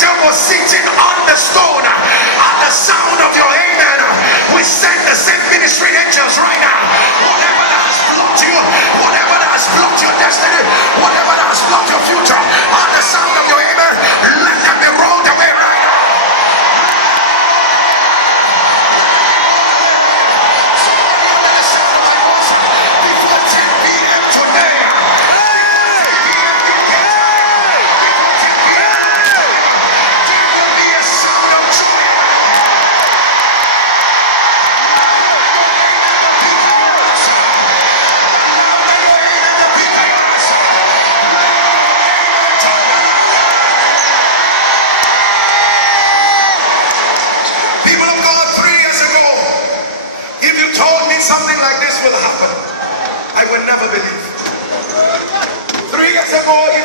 Elijah was sitting on the stone. At the sound of your amen, we send the same ministry angels right now. Whatever that has blocked you, whatever that has blocked your destiny, whatever that has blocked your future, at the sound of your amen, let them be rolled away right now. Before 10 p.m. today, something like this will happen, I would never believe. 3 years ago, if